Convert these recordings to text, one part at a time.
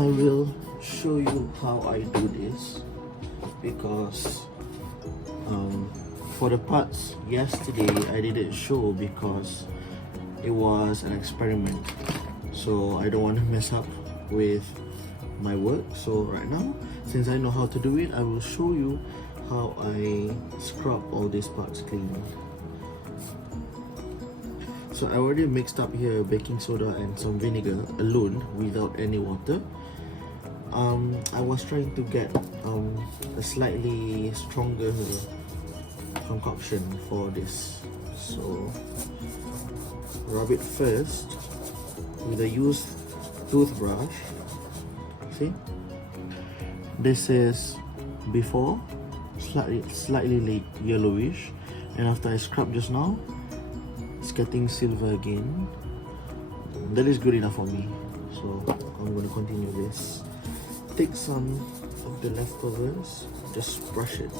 I will show you how I do this, because for the parts yesterday I didn't show because it was an experiment, so I don't want to mess up with my work. So right now, since I know how to do it, I will show you how I scrub all these parts clean. So I already mixed up here baking soda and some vinegar alone without any water. I was trying to get a slightly stronger concoction for this. So rub it first with a used toothbrush. See, this is before, slightly yellowish, and after I scrub just now, it's getting silver again. That is good enough for me, so I'm going to continue this. Take some of the leftovers, just brush it.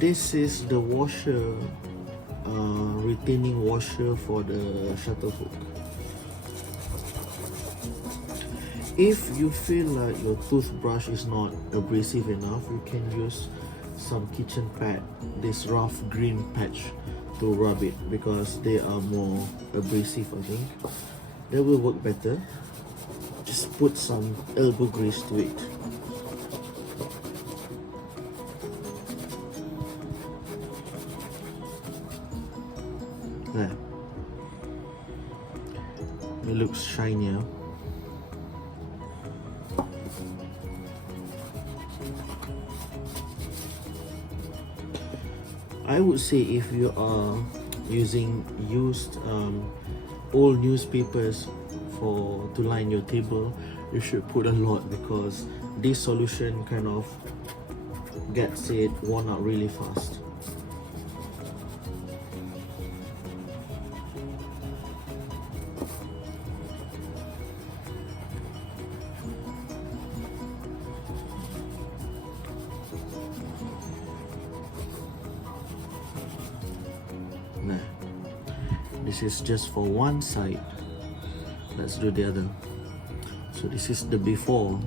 This is the washer, retaining washer for the shuttle hook. If you feel like your toothbrush is not abrasive enough, you can use some kitchen pad, this rough green patch, to rub it, because they are more abrasive. I think they will work better. Just put some elbow grease to it. There, it looks shinier. I would say if you are using used old newspapers to line your table, you should put a lot, because this solution kind of gets it worn out really fast. Nah, this is just for one side. Let's do the other. So this is the before.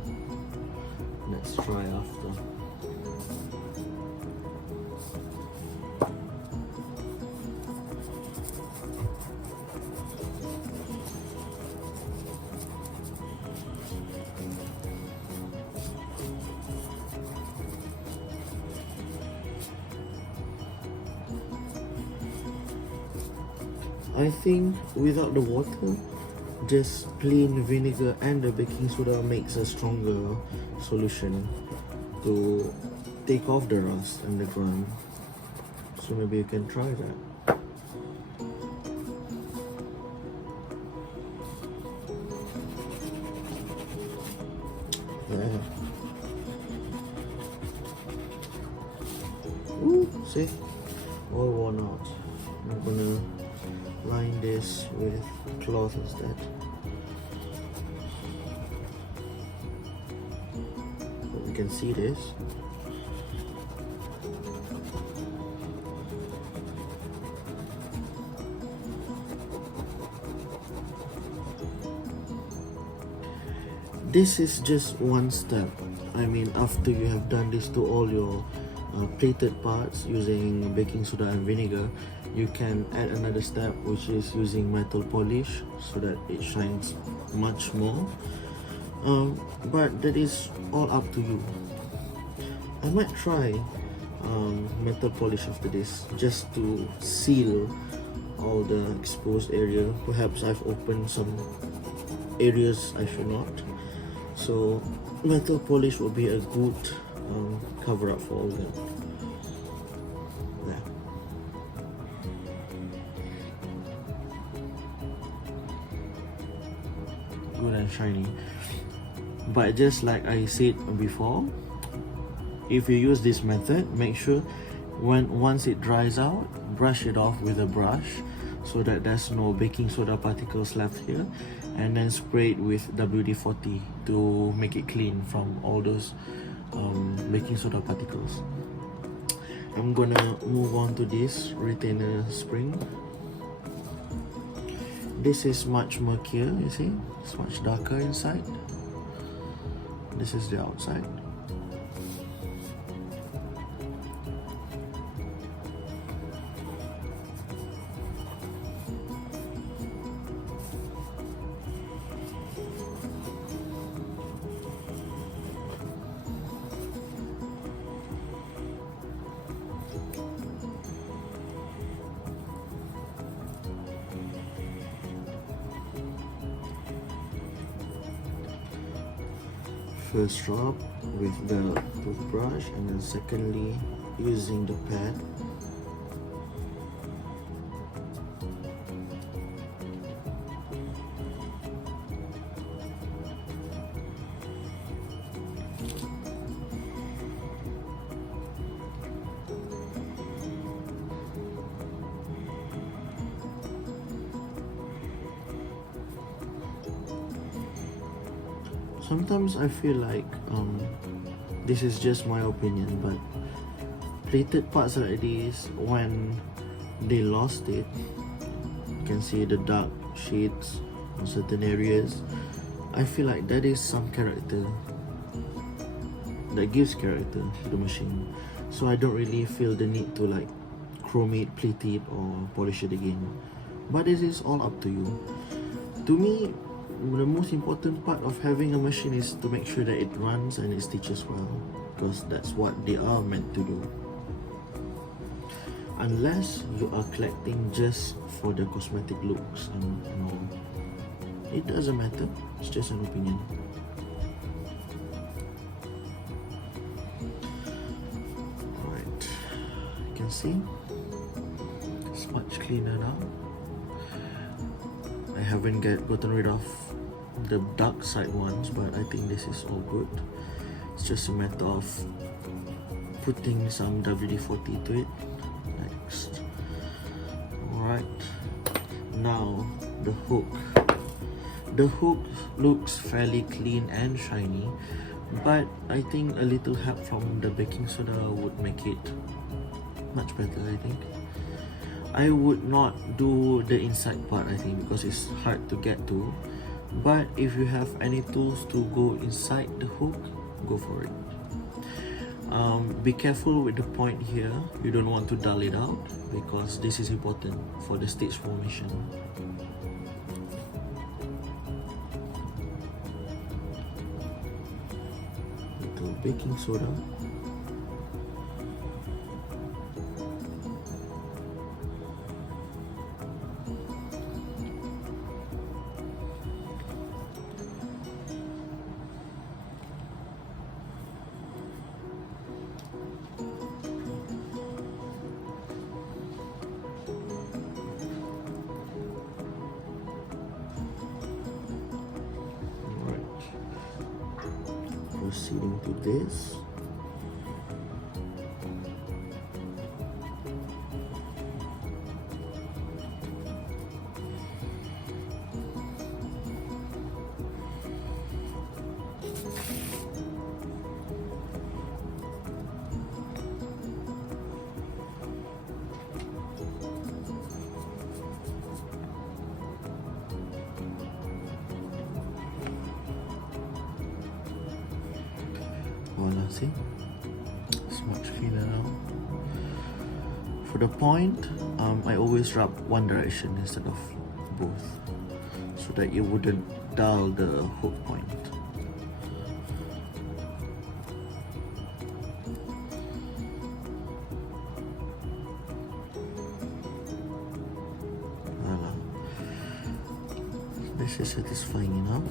Let's try after. I think without the water, just plain vinegar and the baking soda makes a stronger solution to take off the rust and the grime. So maybe you can try that. Yeah. Ooh, see? All worn out. I'm gonna line this with cloth instead. So we can see this. This is just one step. I mean, after you have done this to all your plated parts using baking soda and vinegar, you can add another step, which is using metal polish, so that it shines much more. But that is all up to you. I might try metal polish after this, just to seal all the exposed area. Perhaps I've opened some areas I should not. So metal polish will be a good cover up for all them. There. Good and shiny. But just like I said before, if you use this method, make sure once it dries out, brush it off with a brush so that there's no baking soda particles left here, and then spray it with WD-40 to make it clean from all those baking soda particles. I'm gonna move on to this retainer spring. This is much murkier, you see? It's much darker inside. This is the outside. First rub with the toothbrush, and then secondly using the pad. Sometimes I feel like this is just my opinion, but plated parts like this, when they lost it, you can see the dark shades on certain areas. I feel like that is some character, that gives character to the machine. So I don't really feel the need to like chrome it, plate it, or polish it again. But this is all up to you. To me, the most important part of having a machine is to make sure that it runs and it stitches well, because that's what they are meant to do. Unless you are collecting just for the cosmetic looks and all, it doesn't matter. It's just an opinion. Alright, you can see it's much cleaner now. I haven't gotten rid of the dark side ones, but I think this is all good. It's just a matter of putting some WD-40 to it next. Alright, now the hook. The hook looks fairly clean and shiny, but I think a little help from the baking soda would make it much better, I think. I would not do the inside part, I think, because it's hard to get to. But if you have any tools to go inside the hook, go for it. Be careful with the point here. You don't want to dull it out, because this is important for the stitch formation. Little baking soda. Proceeding to this. Voila, see? It's much cleaner now. For the point, I always rub one direction instead of both, so that it wouldn't dull the hook point. Voila. This is satisfying enough.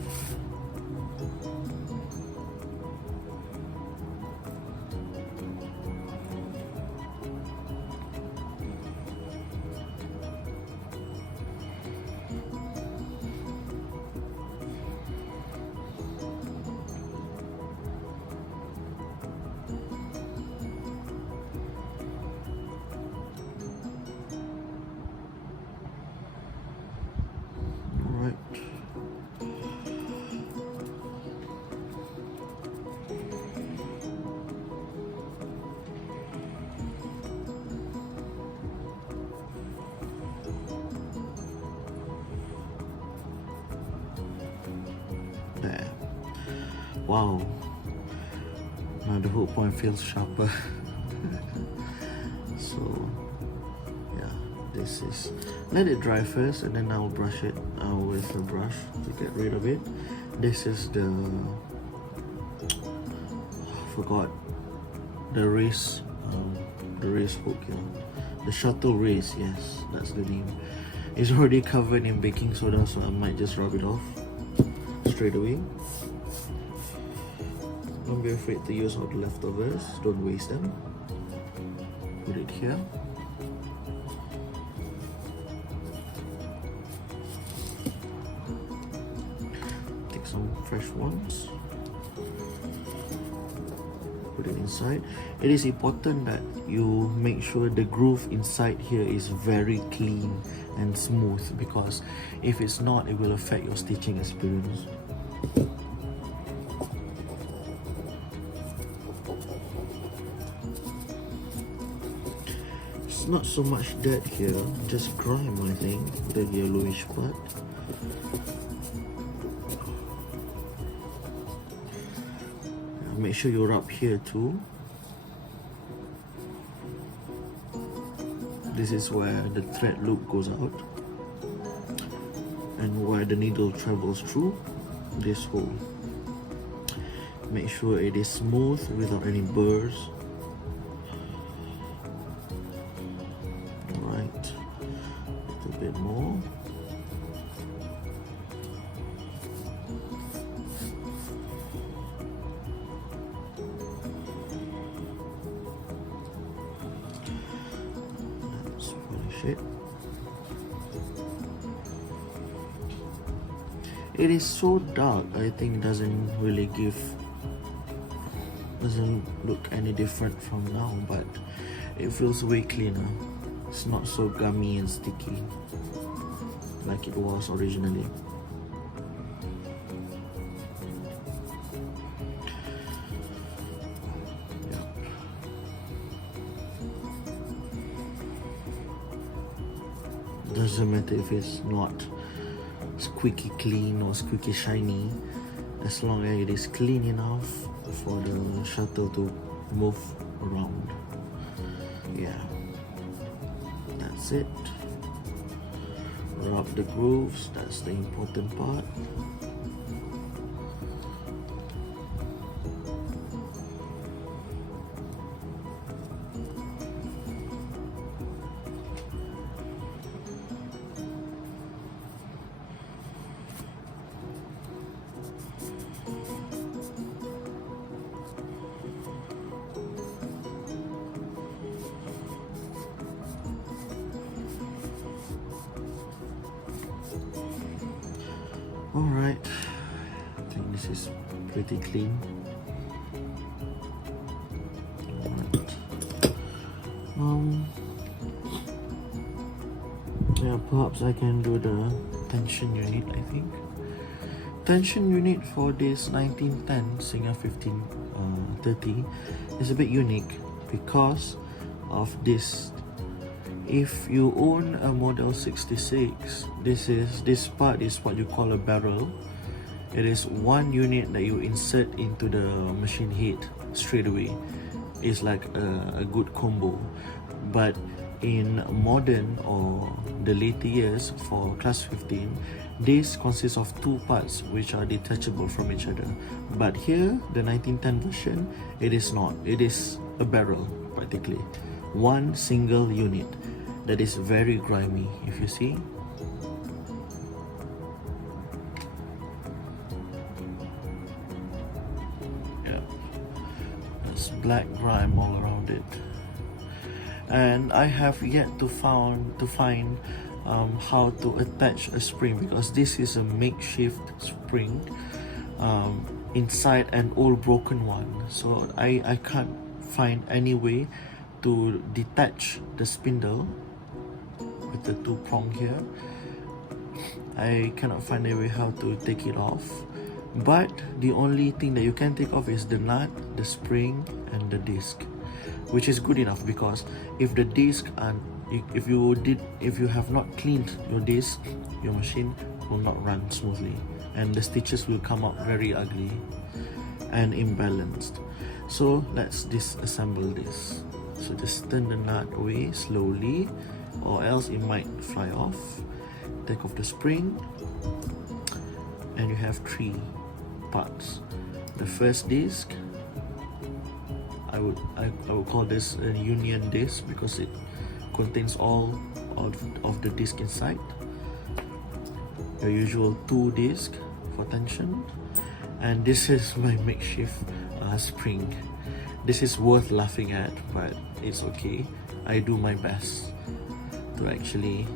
wow, now the hook point feels sharper. So yeah, this is, let it dry first and then I'll brush it with a brush to get rid of it. This is the, forgot, the race hook, yeah, the shuttle race, yes, that's the name. It's already covered in baking soda, so I might just rub it off straight away. Don't be afraid to use all the leftovers, don't waste them. Put it here. Take some fresh ones. Put it inside. It is important that you make sure the groove inside here is very clean and smooth, because if it's not, it will affect your stitching experience. It's not so much dirt here, just grime, I think, the yellowish part. Make sure you rub here too. This is where the thread loop goes out and where the needle travels through this hole. Make sure it is smooth without any burrs. Alright, a little bit more. It is so dark, I think doesn't look any different from now, but it feels way cleaner. It's not so gummy and sticky like it was originally. Doesn't matter if it's not squeaky clean or squeaky shiny, as long as it is clean enough for the shuttle to move around. Yeah, that's it. Rub the grooves, that's the important part. Alright, I think this is pretty clean. Alright. Yeah, perhaps I can do the tension unit, I think. Tension unit for this 1910 Singer 1530 is a bit unique because of this. If you own a model 66, this part is what you call a barrel. It is one unit that you insert into the machine head straight away. It's like a good combo. But in modern or the later years for class 15, this consists of two parts which are detachable from each other. But here, the 1910 version, it is not. It is a barrel practically. One single unit that is very grimy, if you see. Yeah, there's black grime all around it. And I have yet to find how to attach a spring, because this is a makeshift spring inside an old broken one. So I can't find any way to detach the spindle with the two prong here. I cannot find a way how to take it off, but the only thing that you can take off is the nut, the spring and the disc, which is good enough, because if the disc and if you have not cleaned your disc, your machine will not run smoothly and the stitches will come out very ugly. and imbalanced. So let's disassemble this. So just turn the nut away slowly, or else it might fly off. Take off the spring, and you have 3 parts. The first disc, I would call this a union disc because it contains all of the disc inside. Your usual 2 disc for tension, and this is my makeshift spring. This is worth laughing at, but it's okay. I do my best to actually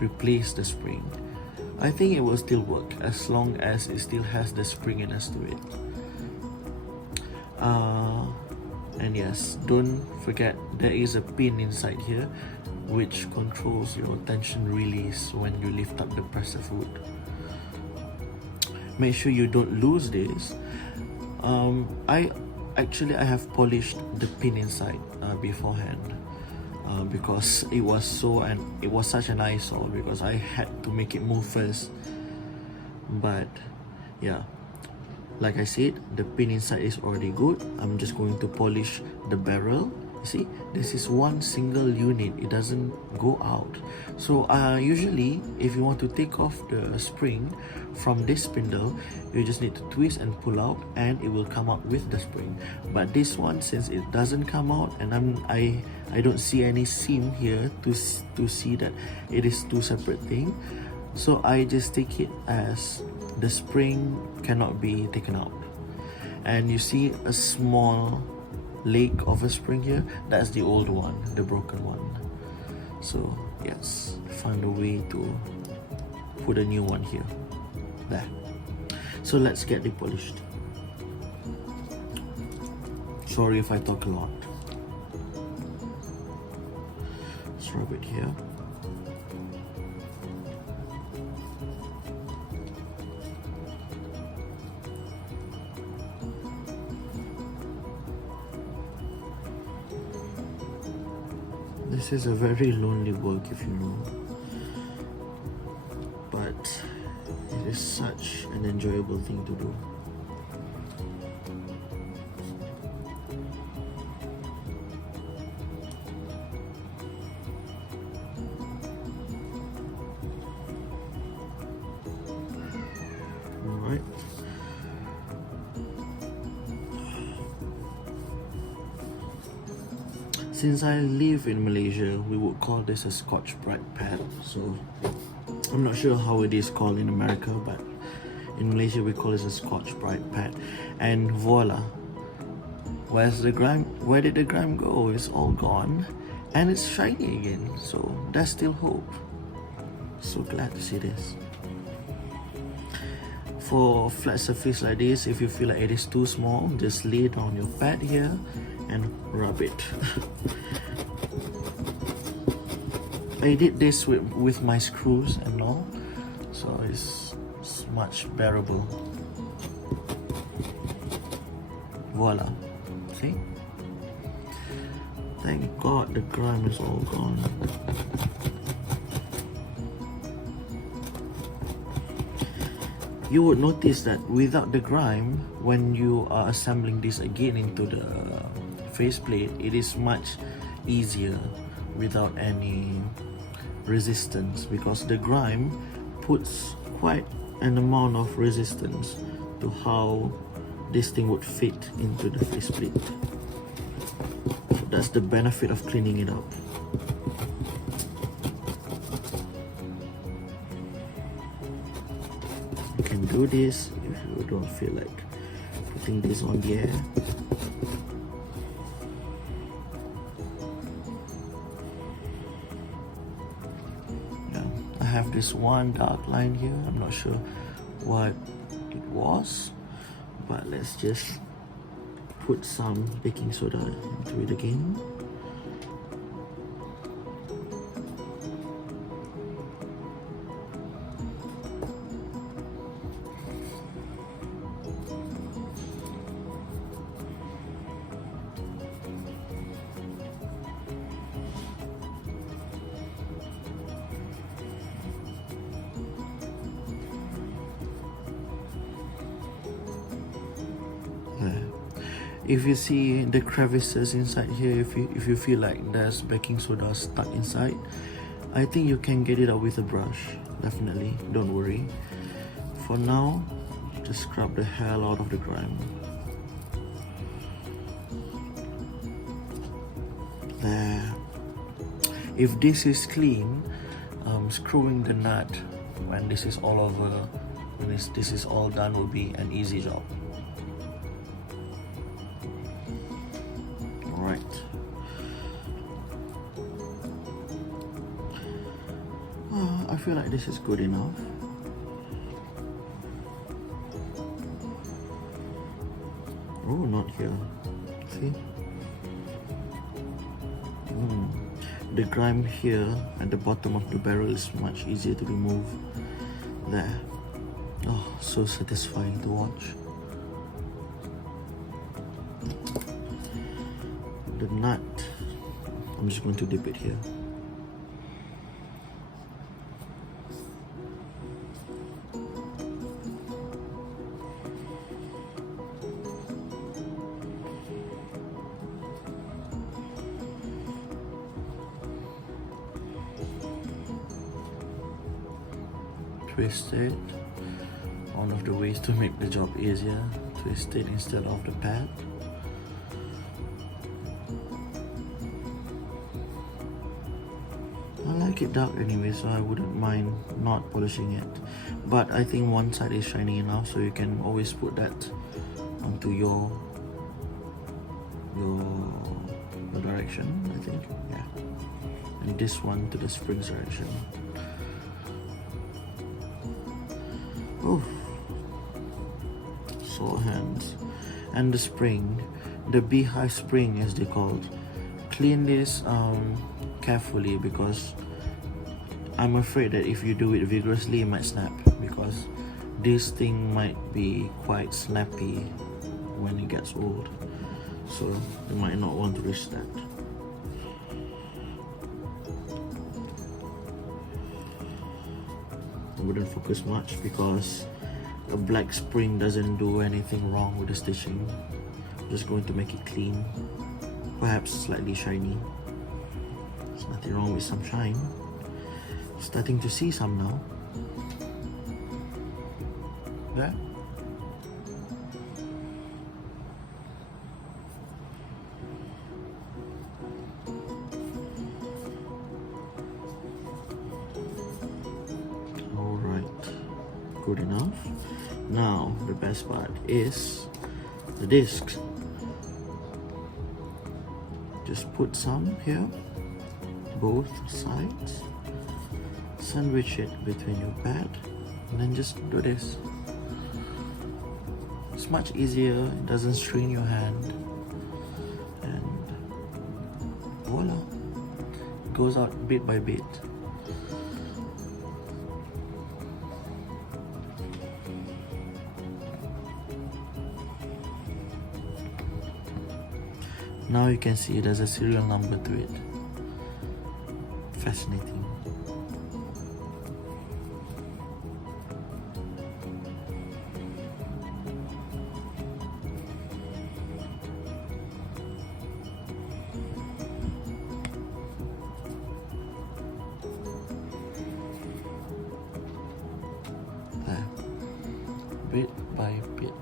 replace the spring. I think it will still work as long as it still has the springiness to it. And yes, don't forget there is a pin inside here which controls your tension release when you lift up the presser foot. Make sure you don't lose this. I have polished the pin inside beforehand because it was such an eyesore because I had to make it move first. But yeah, like I said, the pin inside is already good. I'm just going to polish the barrel. You see, this is one single unit, it doesn't go out. So usually if you want to take off the spring from this spindle, you just need to twist and pull out and it will come out with the spring. But this one, since it doesn't come out, and I don't see any seam here to see that it is 2 separate things, so I just take it as the spring cannot be taken out. And you see a small leg of a spring here, that's the old one, the broken one. So yes, find a way to put a new one here. There. So let's get it polished. Sorry if I talk a lot. Let's rub it here. This is a very lonely work, if you know, but it is such an enjoyable thing to do. Alright. Since I live in Malaysia, we would call this a Scotch-Brite pad. So I'm not sure how it is called in America, but in Malaysia we call this a Scotch-Brite pad. And voila, where did the grime go? It's all gone, and it's shiny again. So there's still hope. So glad to see this. For flat surface like this, if you feel like it is too small, just lay it on your pad here and rub it. I did this with my screws and all, so it's much bearable. Voila. See? Thank God the grime is all gone. You would notice that without the grime, when you are assembling this again into the faceplate, it is much easier without any resistance, because the grime puts quite an amount of resistance to how this thing would fit into the faceplate. So that's the benefit of cleaning it up. You can do this if you don't feel like putting this on the air. I have this one dark line here. I'm not sure what it was, but let's just put some baking soda into it again. There. If you see the crevices inside here, if you feel like there's baking soda stuck inside, I think you can get it out with a brush. Definitely, don't worry. For now, just scrub the hell out of the grime. There. If this is clean, screwing the nut when this is all over, when this is all done, will be an easy job. Alright. I feel like this is good enough. Oh, not here. See? The grime here at the bottom of the barrel is much easier to remove. There. Oh, so satisfying to watch. The nut, I'm just going to dip it here. Twist it. One of the ways to make the job easier, twist it instead of the pad. I like it dark anyway, so I wouldn't mind not polishing it. But I think one side is shiny enough, so you can always put that onto your direction, I think. Yeah. And this one to the spring's direction. Oh, sore hands. And the spring, the Beehive Spring as they called. Clean this carefully, because I'm afraid that if you do it vigorously, it might snap, because this thing might be quite snappy when it gets old, so you might not want to risk that. I wouldn't focus much because a black spring doesn't do anything wrong with the stitching. I'm just going to make it clean, perhaps slightly shiny. There's nothing wrong with some shine. Starting to see some now. There. Good enough. Now the best part is the disc. Just put some here, both sides, sandwich it between your pad, and then just do this. It's much easier, it doesn't strain your hand, and voila, it goes out bit by bit. Now you can see there's a serial number to it. Fascinating. There. Bit by bit.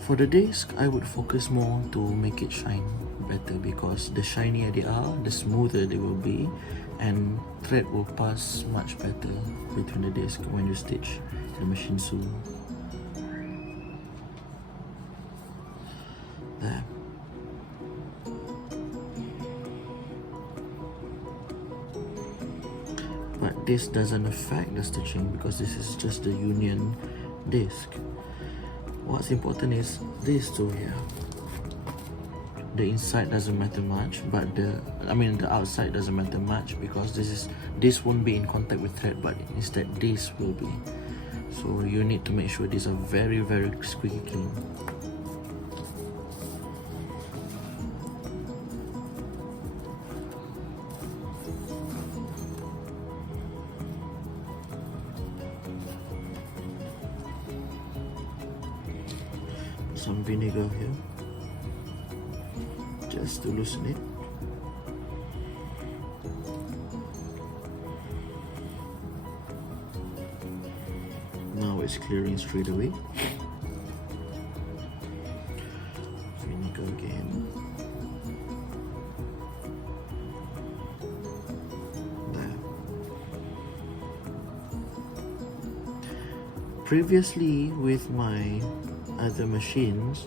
For the disc, I would focus more to make it shine better, because the shinier they are, the smoother they will be, and thread will pass much better between the disc when you stitch the machine soon. There. But this doesn't affect the stitching because this is just the union disc. What's important is these two here. The inside doesn't matter much, but the outside doesn't matter much, because this won't be in contact with thread, but instead this will be. So you need to make sure these are very, very squeaky clean. some vinegar here just to loosen it. Now it's clearing straight away. Vinegar again. There. Previously, with my other machines,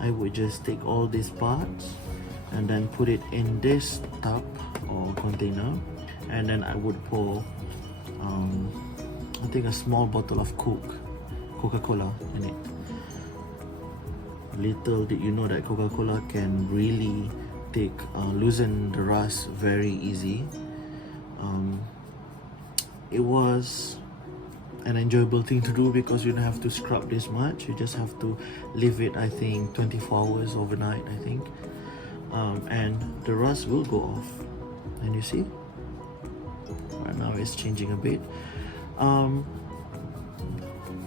I would just take all these parts and then put it in this tub or container, and then I would pour I think a small bottle of Coca-Cola in it. Little did you know that Coca-Cola can really loosen the rust very easy. It was an enjoyable thing to do because you don't have to scrub this much. You just have to leave it, I think, 24 hours overnight, I think. And the rust will go off. And you see? Right now it's changing a bit.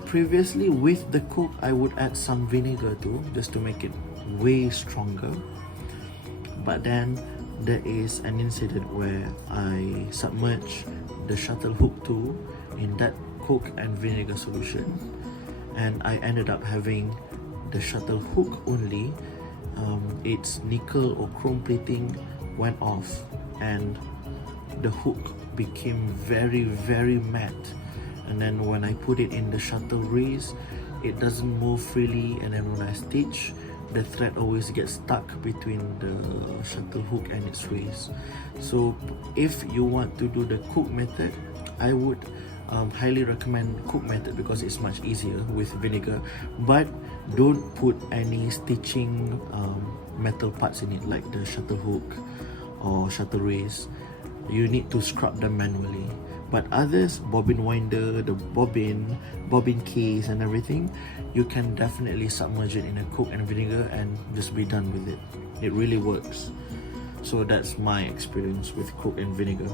Previously with the Coke, I would add some vinegar too, just to make it way stronger. But then there is an incident where I submerged the shuttle hook too in that Coke and vinegar solution, and I ended up having the shuttle hook only. Its nickel or chrome plating went off and the hook became very matte, and then when I put it in the shuttle race, it doesn't move freely, and then when I stitch, the thread always gets stuck between the shuttle hook and its race. So if you want to do the Cook method, I would highly recommend Cook method because it's much easier with vinegar, but don't put any stitching metal parts in it like the shuttle hook or shuttle race. You need to scrub them manually. But others, bobbin winder, the bobbin case and everything, you can definitely submerge it in a Coke and vinegar and just be done with it. It really works. So that's my experience with Coke and vinegar.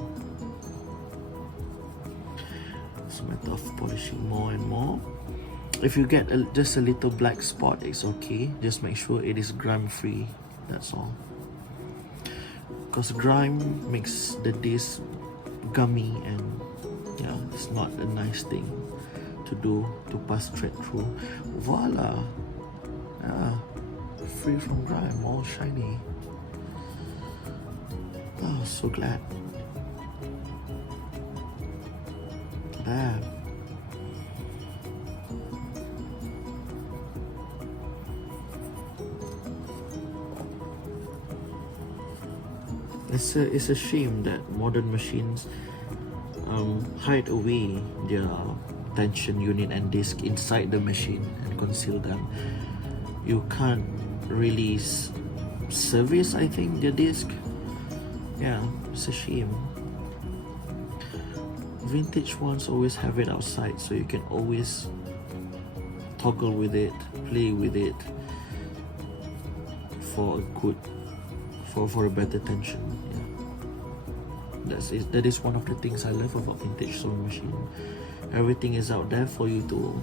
It's a matter of polishing more and more. If you get just a little black spot, it's okay. Just make sure it is grime free. That's all. Because grime makes the disc gummy, and yeah, it's not a nice thing to do, to pass thread through. Voila! Free from grime, all shiny. Oh, so glad. There. It's a shame that modern machines hide away their tension unit and disc inside the machine and conceal them. You can't really service, I think, the disc. Yeah, it's a shame. Vintage ones always have it outside, so you can always toggle with it, play with it for a better tension. That is one of the things I love about vintage sewing machine. Everything is out there for you to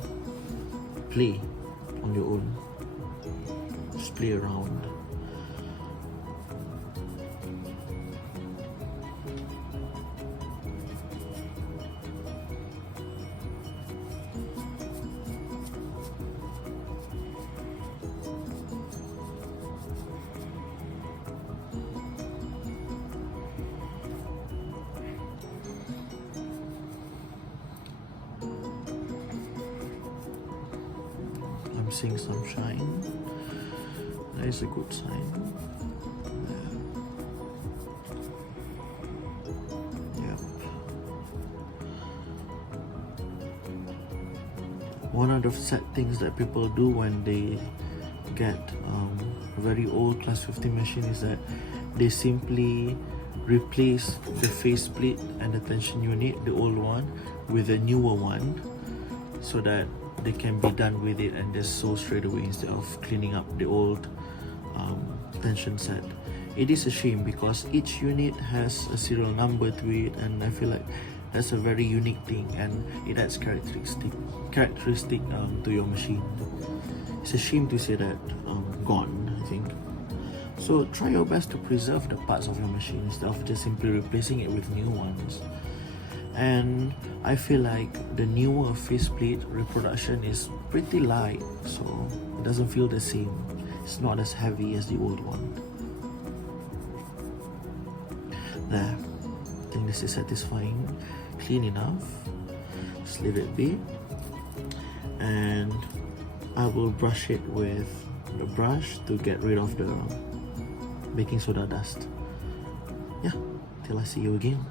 play on your own. Just play around. Seeing some shine. That is a good sign. Yep. One of the sad things that people do when they get a very old class 50 machine is that they simply replace the faceplate and the tension unit, the old one, with a newer one, so that they can be done with it and just sew straight away instead of cleaning up the old tension set. It is a shame because each unit has a serial number to it, and I feel like that's a very unique thing, and it adds characteristic to your machine. it's a shame to say that gone, I think. So try your best to preserve the parts of your machine instead of just simply replacing it with new ones. And I feel like the newer faceplate reproduction is pretty light, so it doesn't feel the same. It's not as heavy as the old one. There, I think this is satisfying, clean enough. Just leave it be, and I will brush it with the brush to get rid of the baking soda dust. Yeah, till I see you again.